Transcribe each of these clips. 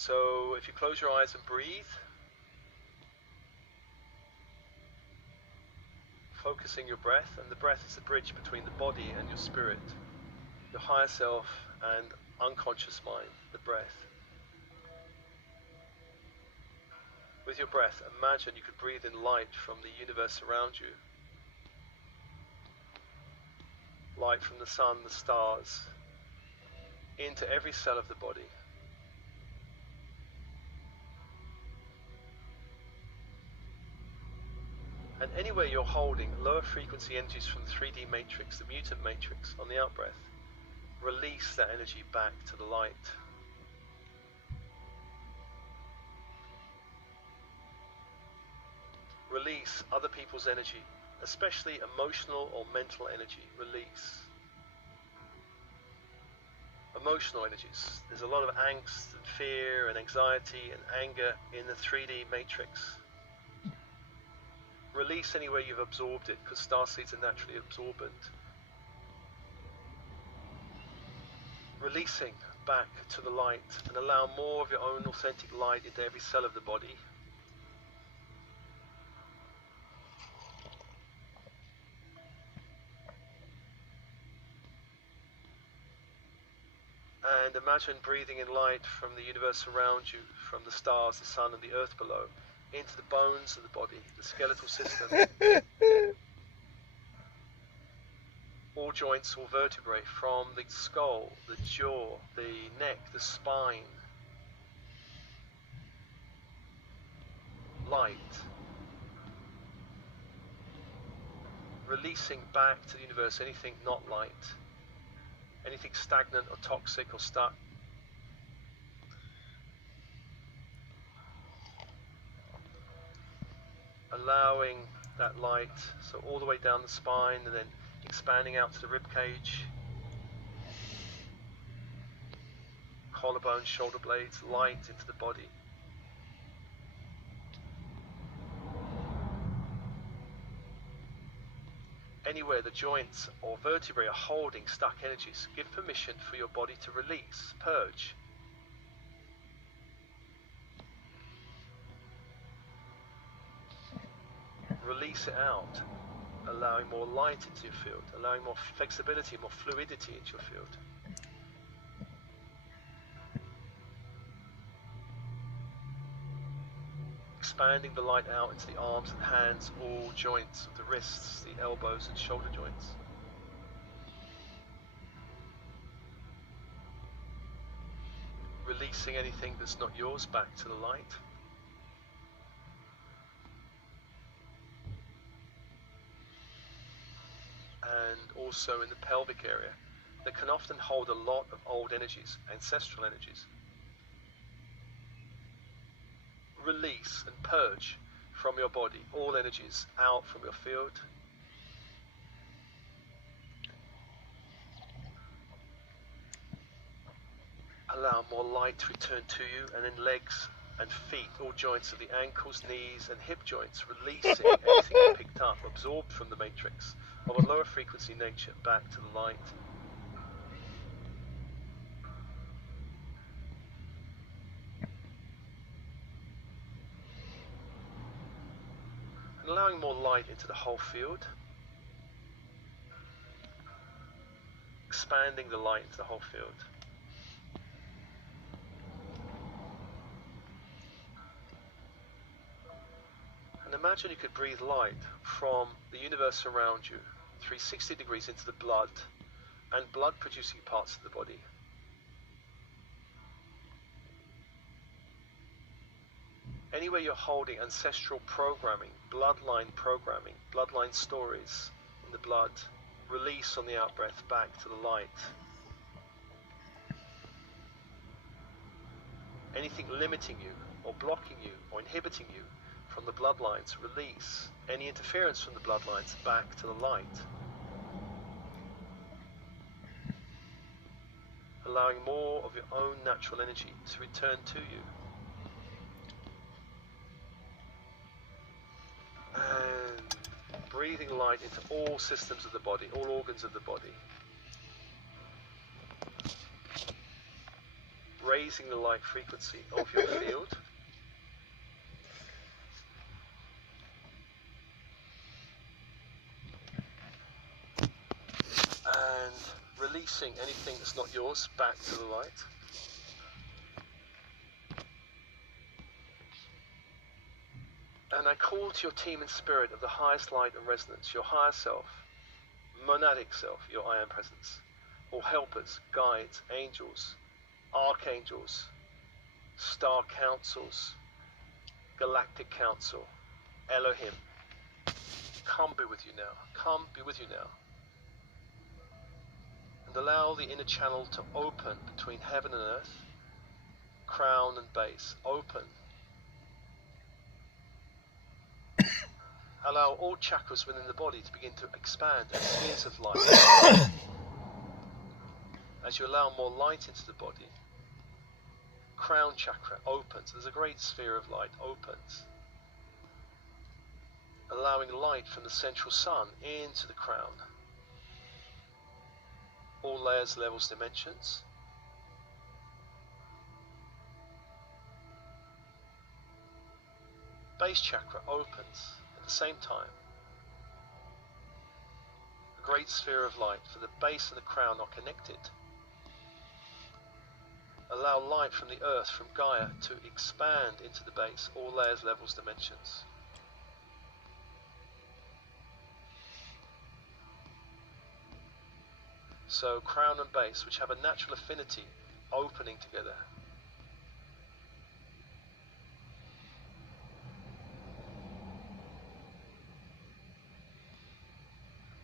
So if you close your eyes and breathe, focusing your breath, and the breath is the bridge between the body and your spirit, your higher self and unconscious mind, the breath. With your breath, imagine you could breathe in light from the universe around you. Light from the sun, the stars, into every cell of the body. And anywhere you're holding lower frequency energies from the 3D matrix, the mutant matrix, on the out-breath, release that energy back to the light. Release other people's energy, especially emotional or mental energy. Release. Emotional energies. There's a lot of angst and fear and anxiety and anger in the 3D matrix. Release anywhere you've absorbed it, because starseeds are naturally absorbent. Releasing back to the light, and allow more of your own authentic light into every cell of the body. And imagine breathing in light from the universe around you, from the stars, the sun and the earth below, into the bones of the body, the skeletal system. All joints, all vertebrae, from the skull, the jaw, the neck, the spine. Light. Releasing back to the universe anything not light. Anything stagnant or toxic or stuck. Allowing that light, so all the way down the spine and then expanding out to the rib cage, collarbones, shoulder blades, light into the body. Anywhere the joints or vertebrae are holding stuck energies, give permission for your body to release, purge. Release it out, allowing more light into your field, allowing more flexibility, more fluidity into your field. Expanding the light out into the arms and hands, all joints of the wrists, the elbows and shoulder joints. Releasing anything that's not yours back to the light. And also in the pelvic area, that can often hold a lot of old energies, ancestral energies. Release and purge from your body all energies out from your field. Allow more light to return to you, and then legs and feet, all joints of the ankles, knees and hip joints, releasing anything picked up, absorbed from the matrix of a lower frequency nature back to the light. And allowing more light into the whole field. Expanding the light into the whole field. And imagine you could breathe light from the universe around you, 360 degrees into the blood and blood producing parts of the body. Anywhere you're holding ancestral programming, bloodline stories in the blood, release on the out-breath back to the light. Anything limiting you or blocking you or inhibiting you from the bloodlines, release. Any interference from the bloodlines back to the light. Allowing more of your own natural energy to return to you. And breathing light into all systems of the body, all organs of the body. raising the light frequency of your field. And releasing anything that's not yours back to the light. And I call to your team and spirit of the highest light and resonance, your higher self, monadic self, your I am presence, all helpers, guides, angels, archangels, star councils, galactic council, Elohim. Come be with you now. Come be with you now. And allow the inner channel to open between heaven and earth, crown and base, open. Allow all chakras within the body to begin to expand as spheres of light. As you allow more light into the body, crown chakra opens. There's a great sphere of light opens, allowing light from the central sun into the crown. All layers, levels, dimensions. Base chakra opens at the same time. A great sphere of light, for the base and the crown are connected. Allow light from the earth, from Gaia, to expand into the base, all layers, levels, dimensions. So crown and base, which have a natural affinity, opening together.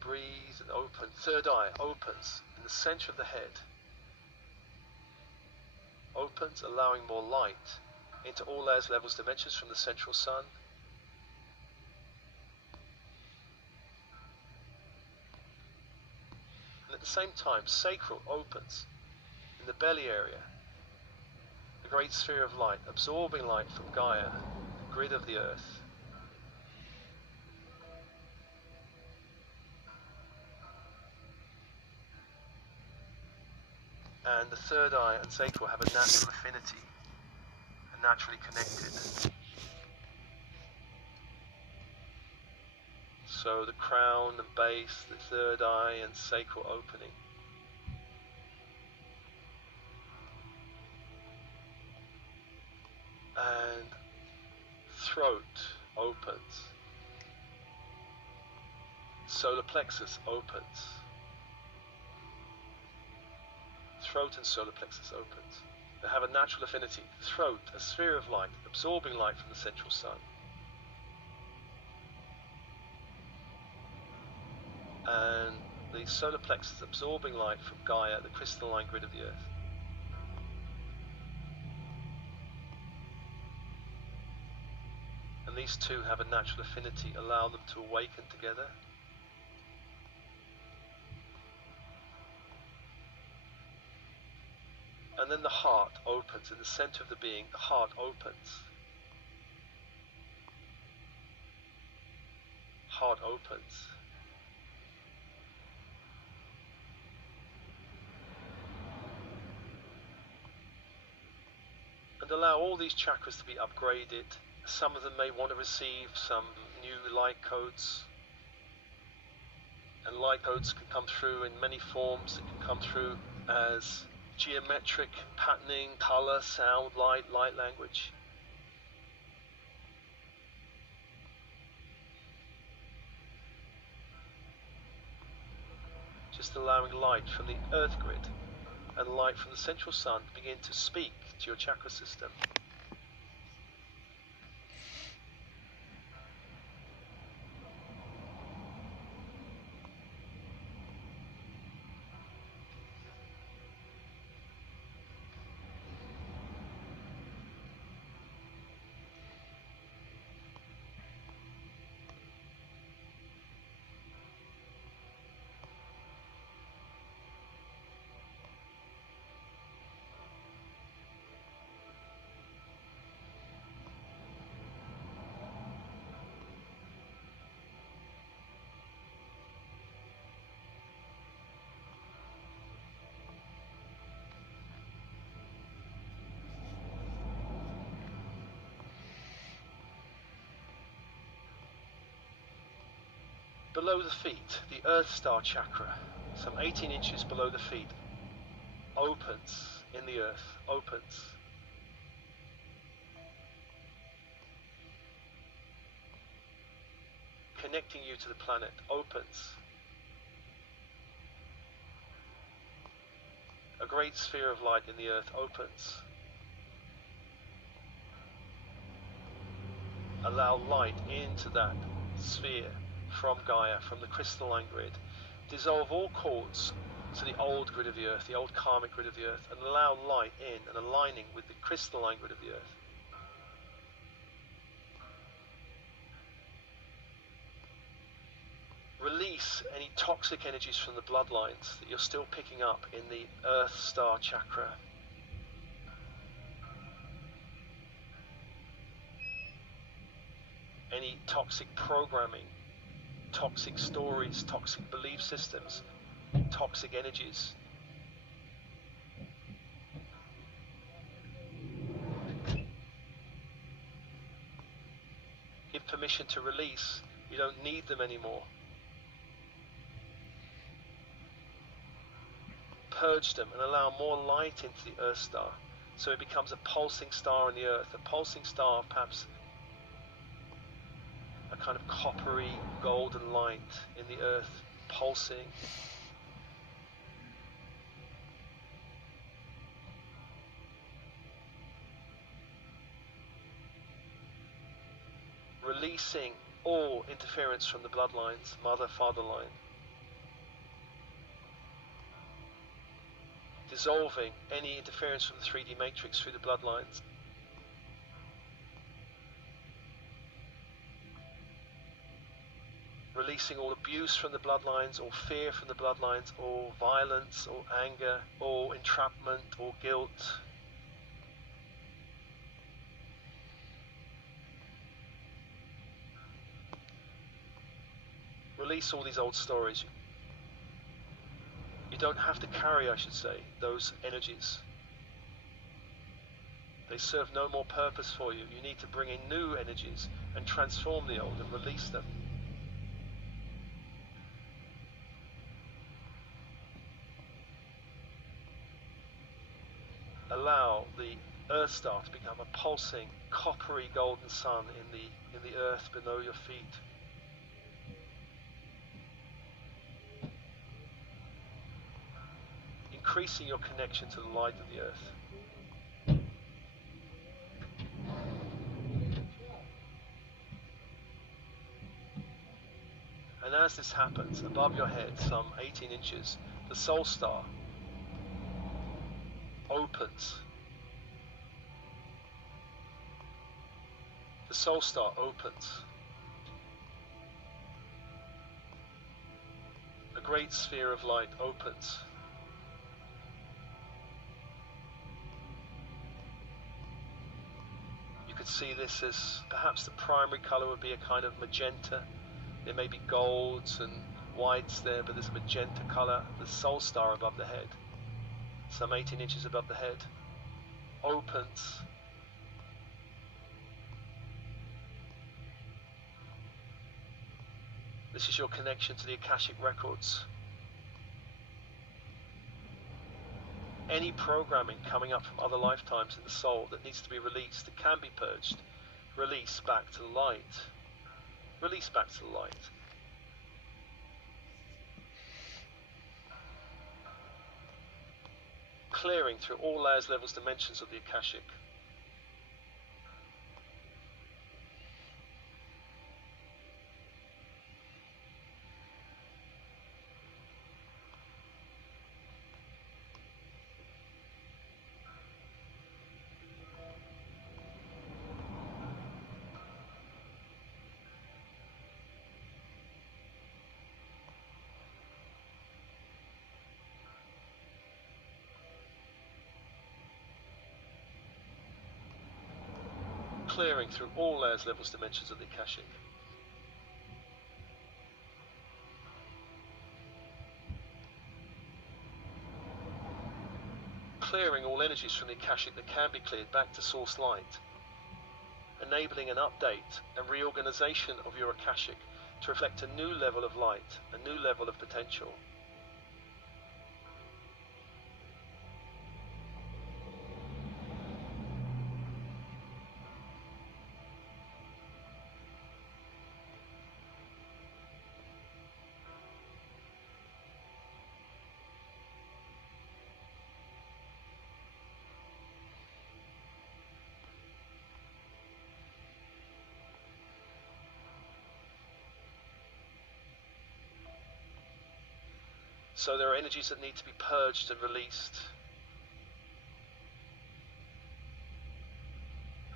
Breathe and open. Third eye opens in the center of the head. Opens, allowing more light into all layers, levels, dimensions from the central sun. And at the same time, sacral opens in the belly area. A great sphere of light, absorbing light from Gaia, the grid of the earth. And the third eye and sacral have a natural affinity, and naturally connected. So the crown and base, the third eye and sacral opening. And throat opens. Solar plexus opens. Throat and solar plexus opens. They have a natural affinity. Throat, a sphere of light, absorbing light from the central sun. And the solar plexus absorbing light from Gaia, the crystalline grid of the earth. And these two have a natural affinity, allow them to awaken together. And then the heart opens, in the center of the being, the heart opens. Heart opens. And allow all these chakras to be upgraded. Some of them may want to receive some new light codes. And light codes can come through in many forms. It can come through as geometric patterning, color, sound, light language. Just allowing light from the earth grid and light from the central sun to begin to speak to your chakra system. Below the feet, the Earth Star chakra, some 18 inches below the feet, opens in the earth, opens. Connecting you to the planet, opens. A great sphere of light in the earth opens. Allow light into that sphere from Gaia, from the crystalline grid. Dissolve all cords to the old grid of the earth, the old karmic grid of the earth, and allow light in and aligning with the crystalline grid of the earth. Release any toxic energies from the bloodlines that you're still picking up in the Earth Star chakra. Any toxic programming, toxic stories, toxic belief systems, toxic energies. Give permission to release. You don't need them anymore. Purge them and allow more light into the Earth Star, so it becomes a pulsing star in the earth, a pulsing star of perhaps a kind of coppery golden light in the earth, pulsing. Releasing all interference from the bloodlines, mother-father line. Dissolving any interference from the 3D matrix through the bloodlines. Releasing all abuse from the bloodlines, all fear from the bloodlines, all violence, all anger, all entrapment, all guilt. Release all these old stories. You don't have to carry, I should say, those energies. They serve no more purpose for you. You need to bring in new energies and transform the old and release them. Allow the Earth Star to become a pulsing, coppery golden sun in the earth below your feet. Increasing your connection to the light of the earth. And as this happens, above your head, some 18 inches, the Soul Star opens. The Soul Star opens. A great sphere of light opens. You could see this as perhaps the primary color would be a kind of magenta. There may be golds and whites there, but there's a magenta color. The Soul Star above the head, some 18 inches above the head, opens. This is your connection to the Akashic records. Any programming coming up from other lifetimes in the soul that needs to be released, that can be purged, release back to the light. Release back to the light. Clearing through all layers, levels, dimensions of the Akashic. Clearing through all layers, levels, dimensions of the Akashic. Clearing all energies from the Akashic that can be cleared back to source light. Enabling an update and reorganization of your Akashic to reflect a new level of light, a new level of potential. So there are energies that need to be purged and released,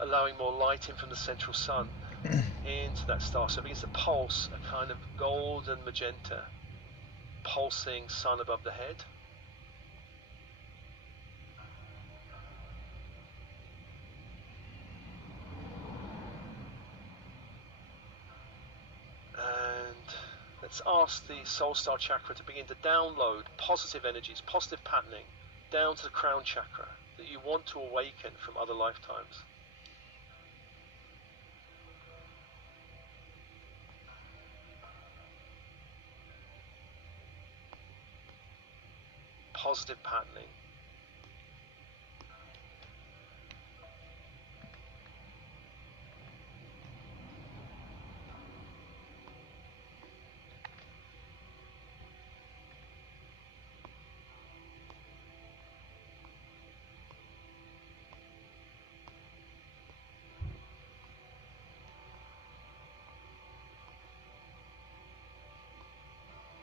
allowing more light in from the central sun into that star. So it begins to pulse a kind of golden magenta, pulsing sun above the head. And let's ask the soul star chakra to begin to download positive energies, positive patterning, down to the crown chakra that you want to awaken from other lifetimes. Positive patterning.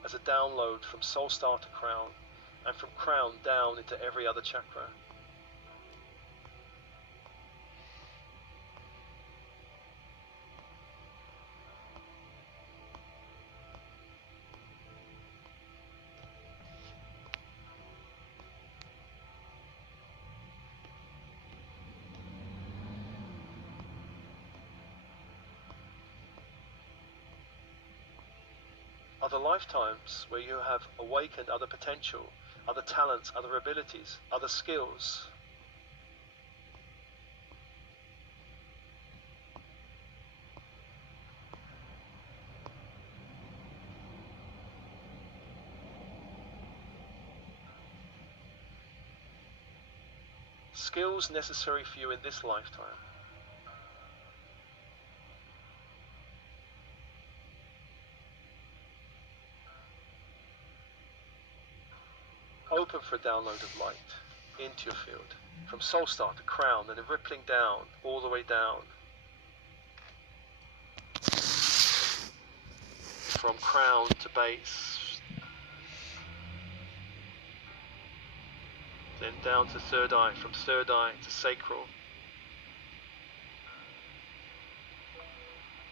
As a download from soul star to crown, and from crown down into every other chakra. Other lifetimes where you have awakened other potential, other talents, other abilities, other skills. Skills necessary for you in this lifetime. Open for a download of light into your field, from soul star to crown, then rippling down, all the way down. From crown to base, then down to third eye, from third eye to sacral,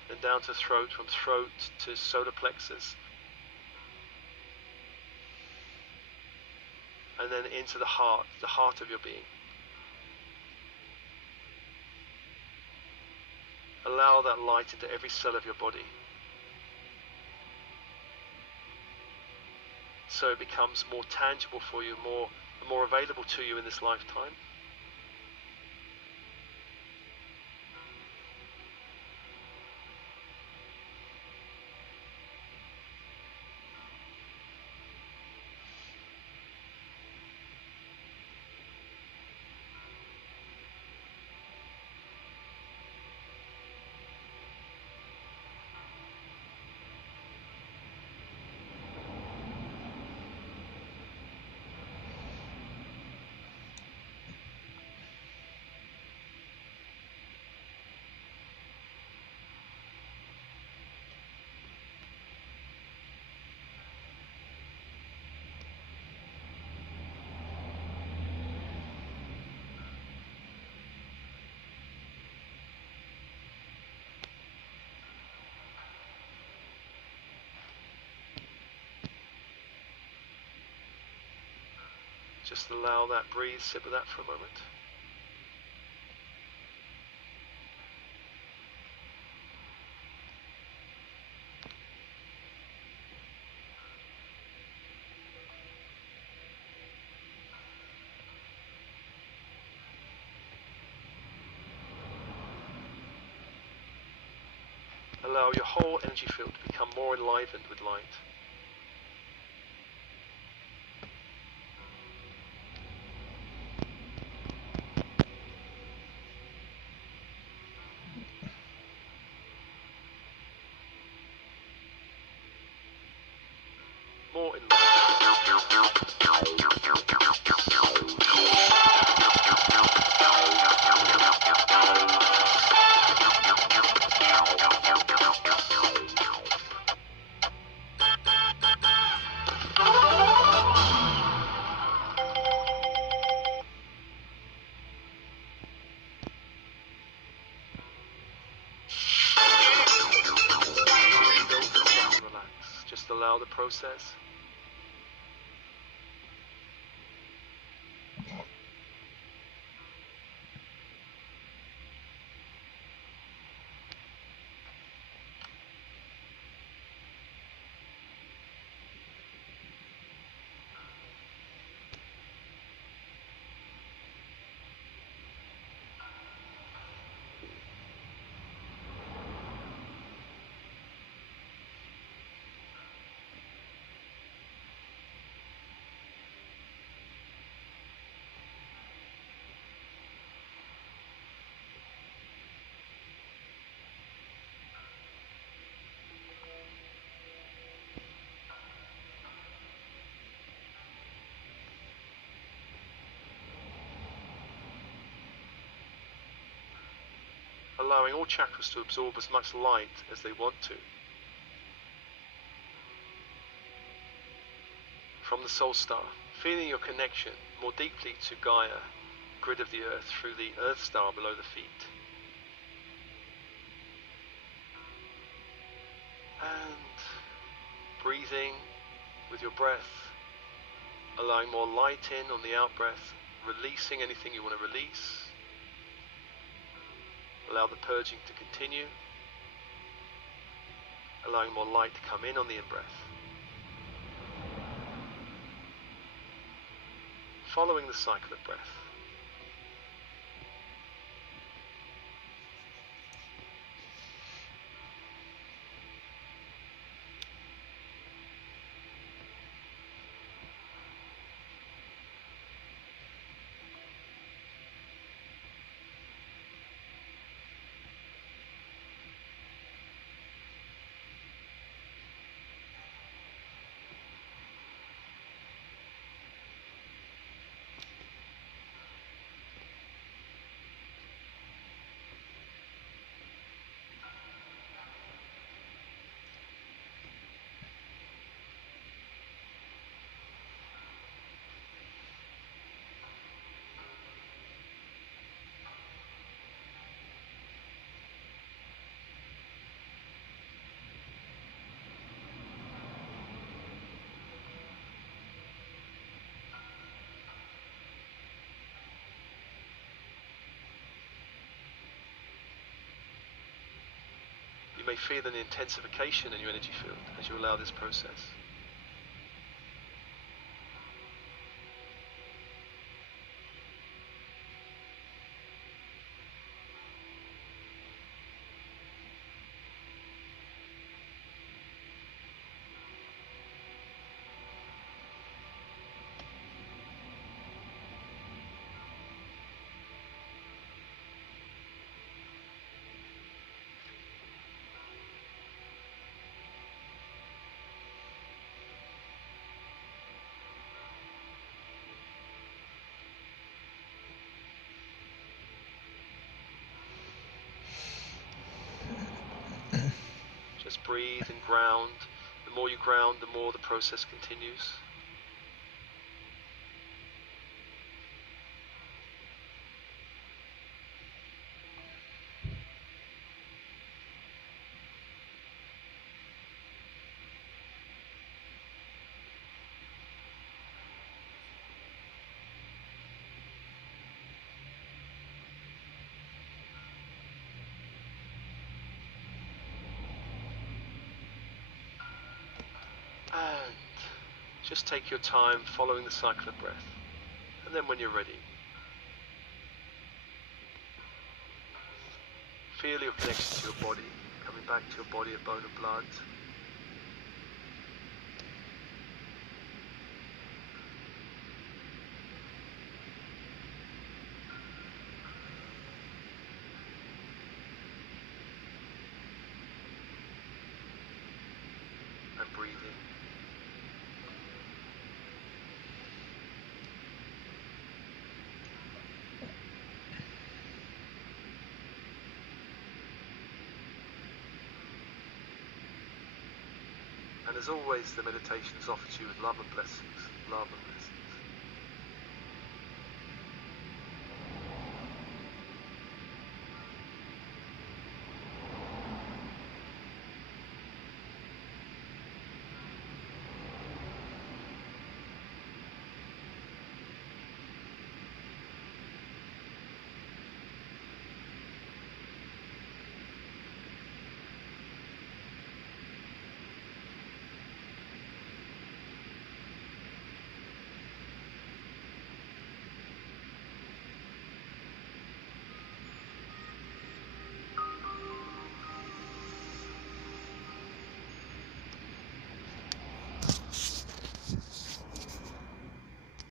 then down to throat, from throat to solar plexus, and then into the heart of your being. Allow that light into every cell of your body, so it becomes more tangible for you, more available to you in this lifetime. Just allow that, breathe, sit with that for a moment. Allow your whole energy field to become more enlivened with light. More enlivened. Relax. Just allow the process. Allowing all chakras to absorb as much light as they want to. From the soul star, feeling your connection more deeply to Gaia, grid of the earth, through the earth star below the feet. And breathing with your breath, allowing more light in on the out breath, releasing anything you want to release. Allow the purging to continue, allowing more light to come in on the in-breath. Following the cycle of breath. You may feel an intensification in your energy field as you allow this process. Just breathe and ground. The more you ground, the more the process continues. And just take your time following the cycle of breath. And then when you're ready, feel your connection to your body coming back to your body of bone and blood. And breathing. And as always, the meditation is offered to you with love and blessings. Love and blessings.